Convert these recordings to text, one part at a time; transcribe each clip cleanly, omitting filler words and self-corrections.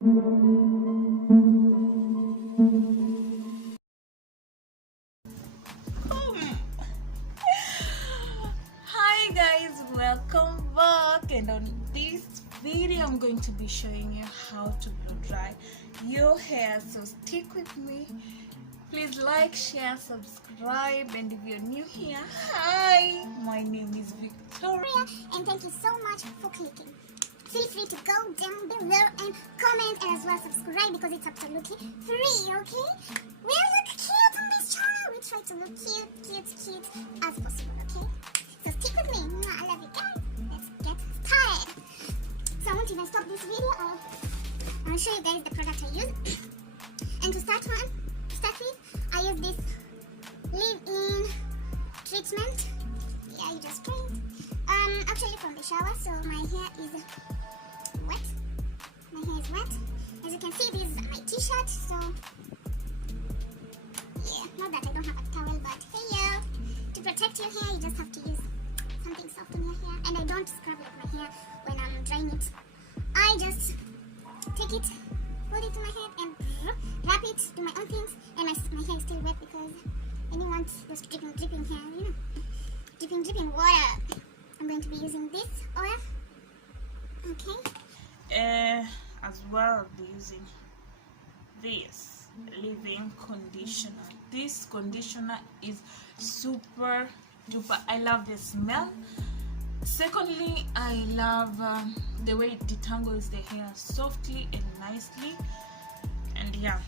Hi guys, welcome back, and on this video I'm going to be showing you how to blow dry your hair, so stick with me. Please like, share, subscribe, and if you're new here, hi, my name is Victoria, and thank you so much for clicking. Feel free to go down below and comment and as well subscribe because it's absolutely free, okay? We look cute on this channel. We try to look cute as possible, okay? So stick with me. I love you guys. Let's get started. So once I stop this video, I'll show you guys the product I use. And to start with, I use this leave-in treatment. Yeah, you just spray it. Actually from the shower, so my hair is wet. My hair is wet. As you can see, this is my t-shirt, so yeah, not that I don't have a towel, but hey yo, to protect your hair, you just have to use something soft on your hair. And I don't scrub like my hair when I'm drying it. I just take it, put it to my head and wrap it, do my own things, and my hair is still wet because I don't want those dripping hair, you know, dripping water. I'm going to be using this oil, okay? As well I'll be using this leave-in conditioner. This conditioner is super duper. I love the smell. Secondly, I love the way it detangles the hair softly and nicely. And yeah,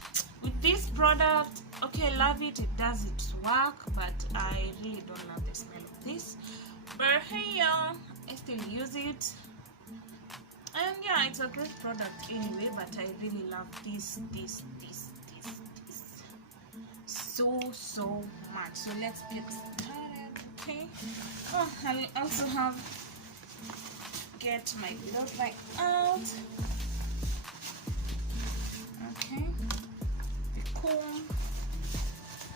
with this product, okay, I love it, it does its work, but I really don't love the smell of this. But hey y'all, I still use it, and yeah, it's a great product anyway. But I really love this so much. So let's get started, okay? Oh, I'll also get my blow dry out, okay? The comb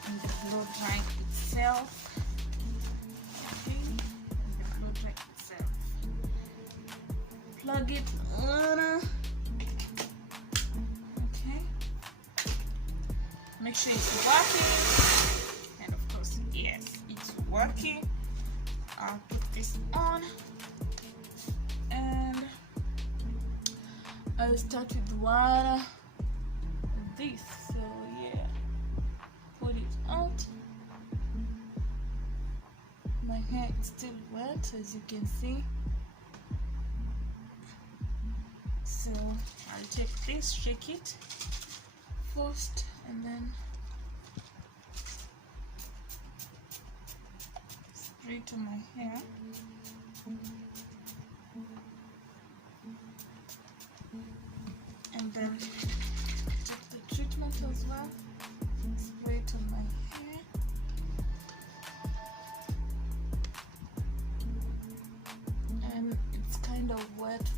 and the blow dry itself. Plug it on. Okay. Make sure it's working. And of course, yes, it's working. I'll put this on. And I'll start with one. This. So yeah. Put it out. My hair is still wet, as you can see. So I'll take this, shake it first, and then spray to my hair. And then take the treatment as well, spray to my hair. And it's kind of wet.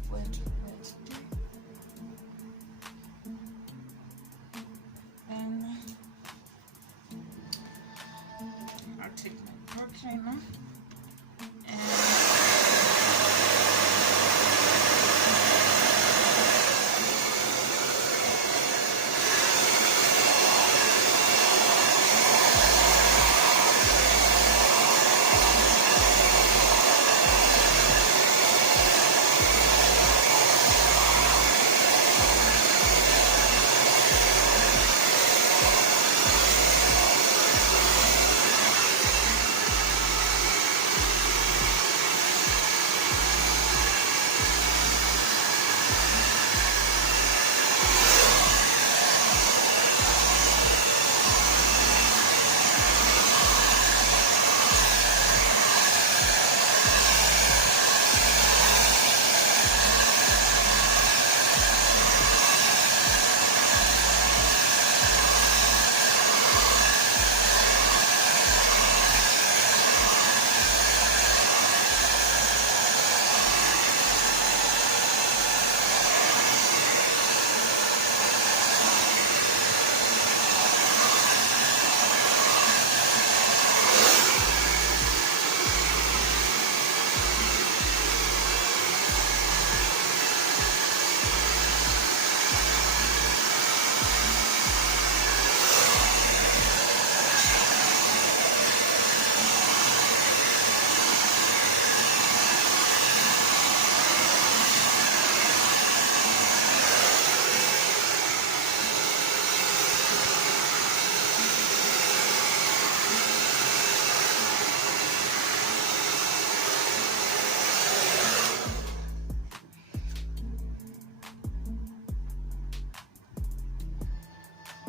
I'll take my blow trainer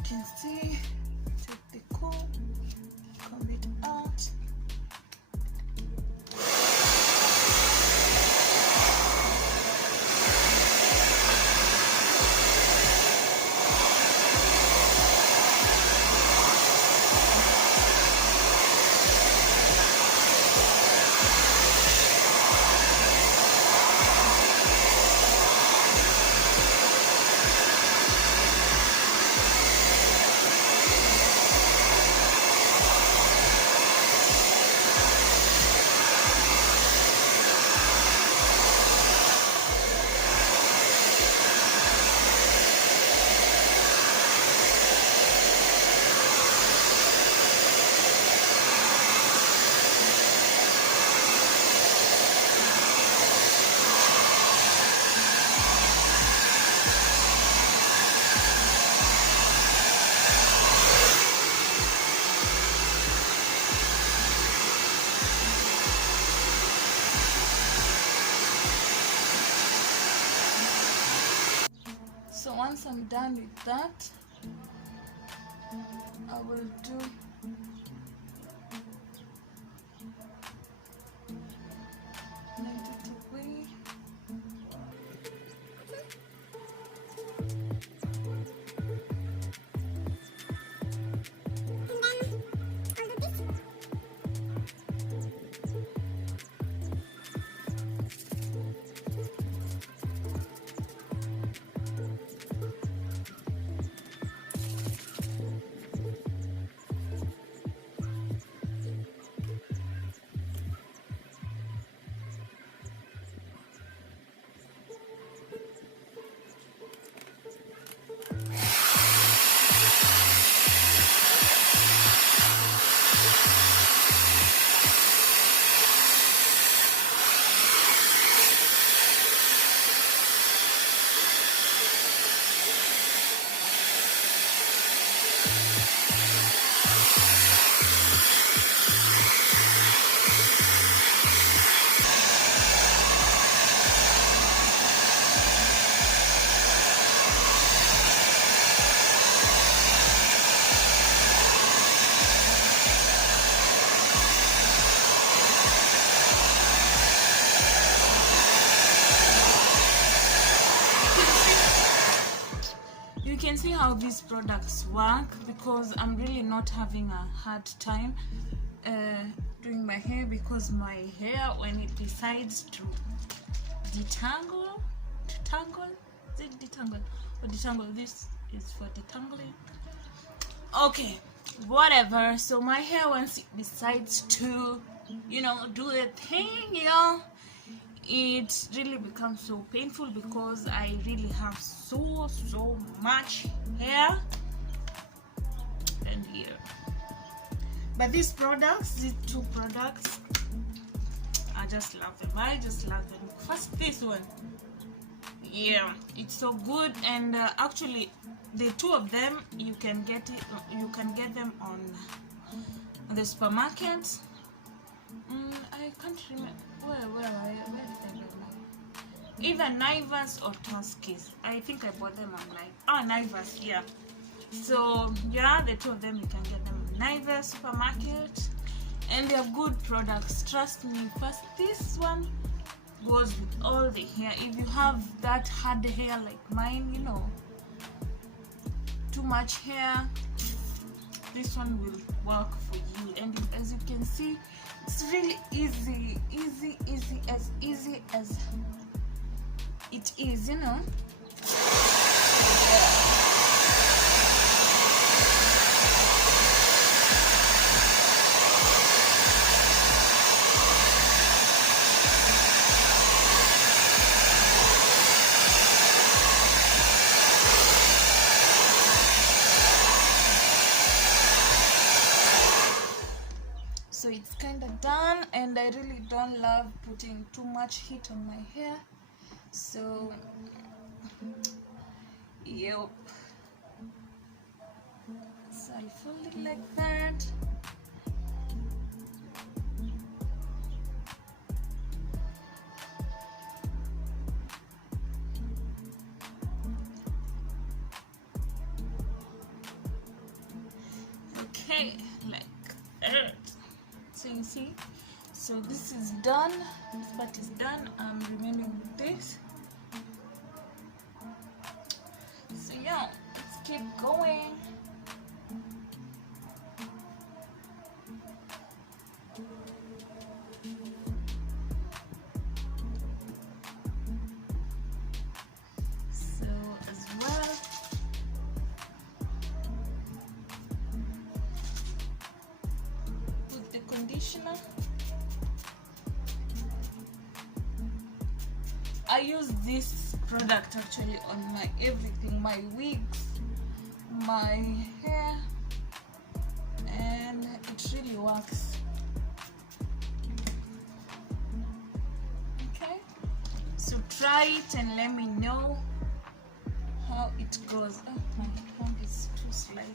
can see, take the comb it out. So once I'm done with that, I will do you can see how these products work, because I'm really not having a hard time doing my hair, because my hair, when it decides to detangle, this is for detangling. Okay, whatever. So my hair, once it decides to, do the thing, it really becomes so painful, because I really have so much hair. And here, but these two products, I just love them. First, this one, yeah, it's so good. And actually, the two of them, you can get them on the supermarket. I can't remember where did I get them? Either Naivas or Tuskies. I think I bought them on Naivas, yeah. So yeah, the two of them, you can get them in Naivas supermarket, and they're good products, trust me. First, this one goes with all the hair. If you have that hard hair like mine, too much hair, this one will work for you. And as you can see, it's really easy as it is, So it's kind of done, and I really don't love putting too much heat on my hair. So yep, so I'll fold it like that. okay, like that. So you see, so this is done, this part is done. I'm remaining with this. So yeah, let's keep going. So as well, with the conditioner, I use this product actually on my everything, my wigs, my hair, and it really works. Okay, so try it and let me know how it goes. Oh, my hand is too slidey.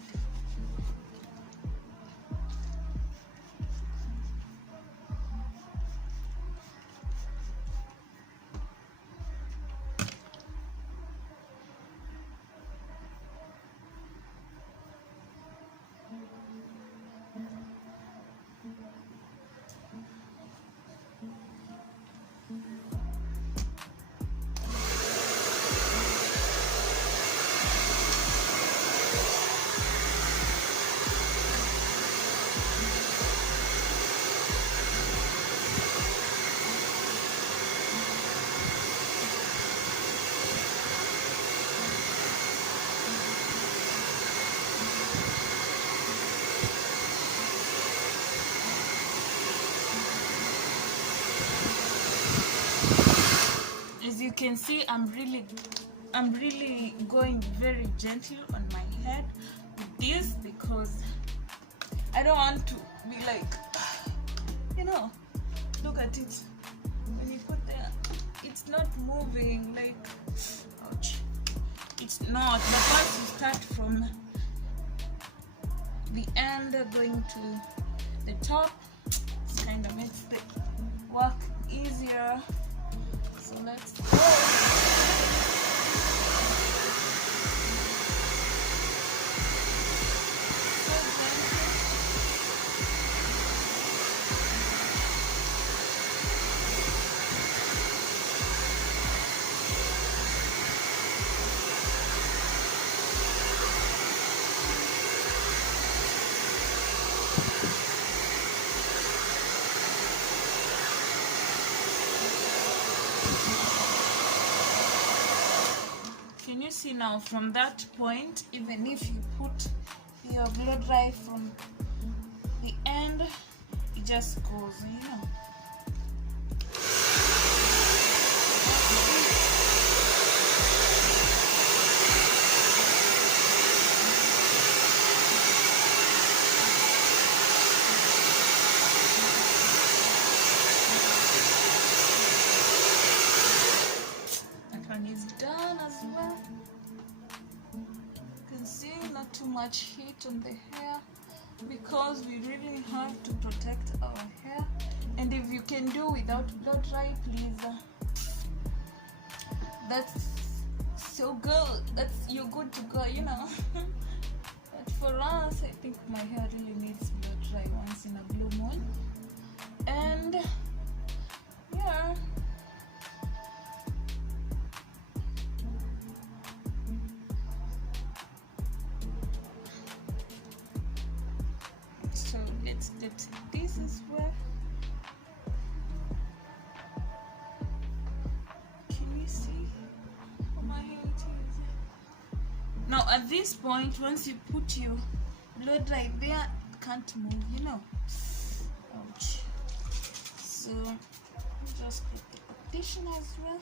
As you can see, I'm really going very gentle on my head with this, because I don't want to be like, you know, look at it, when you put there, it's not moving, like, ouch, it's not. But once you start from the end going to the top, it kind of makes the work easier. So let's go. So gentle. Can you see now, from that point, even if you put your blow dry from the end, it just goes, you know. That one is done as well. You can see not too much heat on the hair, because we really have to protect our hair. And if you can do without blow dry, please, that's so good, you're good to go, you know. But for us, I think my hair really needs blow dry once in a blue moon. And yeah, so let's get this as well. Can you see how my hair it is? Now at this point, once you put your blow dry there, it can't move, you know. Ouch. So just put the conditioner as well.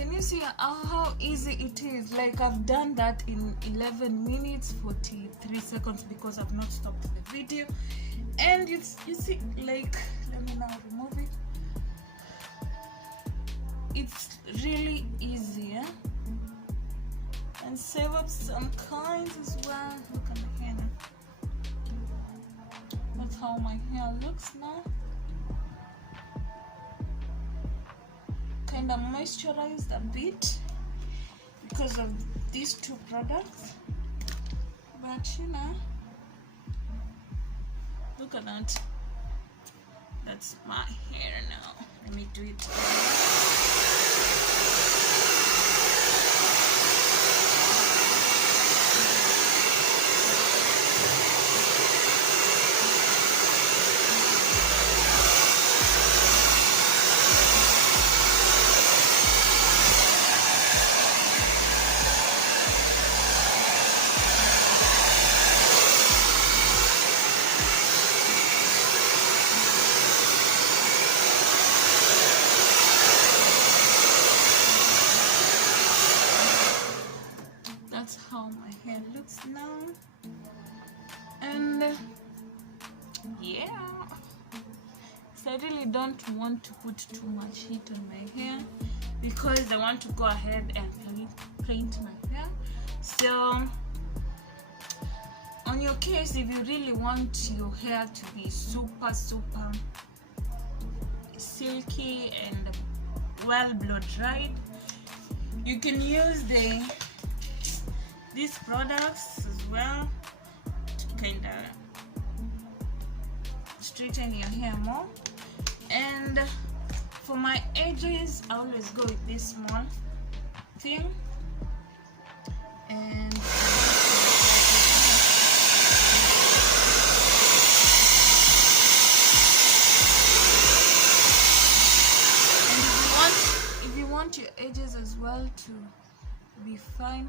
Can you see how easy it is? Like I've done that in 11 minutes 43 seconds because I've not stopped the video. And you see, like, let me now remove it. It's really easy, yeah? And save up some coins as well. Look at my hair now. That's how my hair looks now. Kind of moisturized a bit because of these two products, but you know, look at that. That's my hair now. Let me do it. How my hair looks now. And yeah, so I really don't want to put too much heat on my hair because I want to go ahead and paint my hair. So on your case, if you really want your hair to be super silky and well blow dried, you can use these products as well to kind of straighten your hair more. And for my edges, I always go with this small thing. And if you want your edges as well to be fine.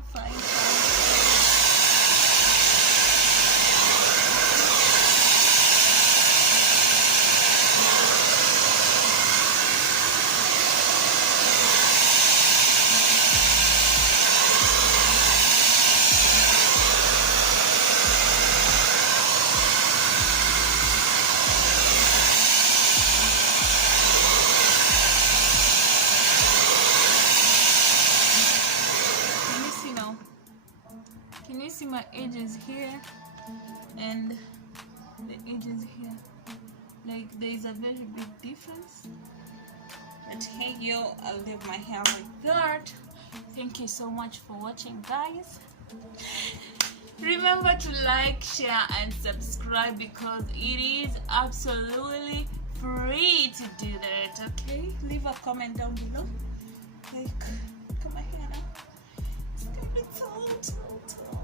Can you see my edges here and the edges here? Like there is a very big difference. But hey yo, I'll leave my hair like that. Thank you so much for watching, guys. Remember to like, share and subscribe because it is absolutely free to do that. Okay, leave a comment down below. Like, look at my hair now. It's kind of tall.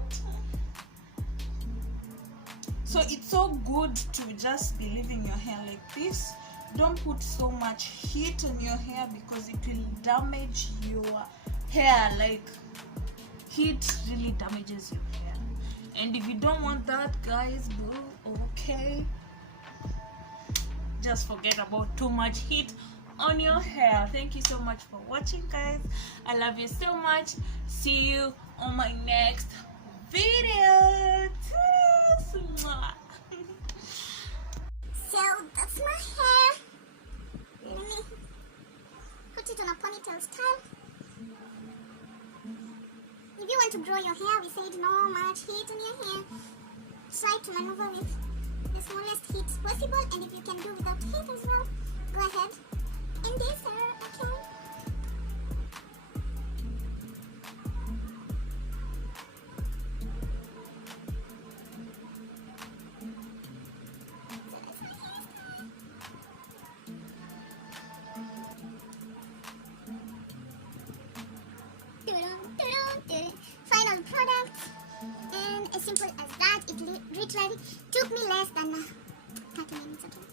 So it's so good to just be leaving your hair like this. Don't put so much heat on your hair because it will damage your hair. Like heat really damages your hair, and if you don't want that, guys, okay, just forget about too much heat on your hair. Thank you so much for watching, guys. I love you so much. See you on my next video. So that's my hair. Let me put it on a ponytail style. If you want to grow your hair, we said no much heat on your hair. Try to maneuver with the smallest heat possible, and if you can do without heat as well, go ahead and do so, okay? Final product, and as simple as that. It literally took me less than 30 minutes. Okay.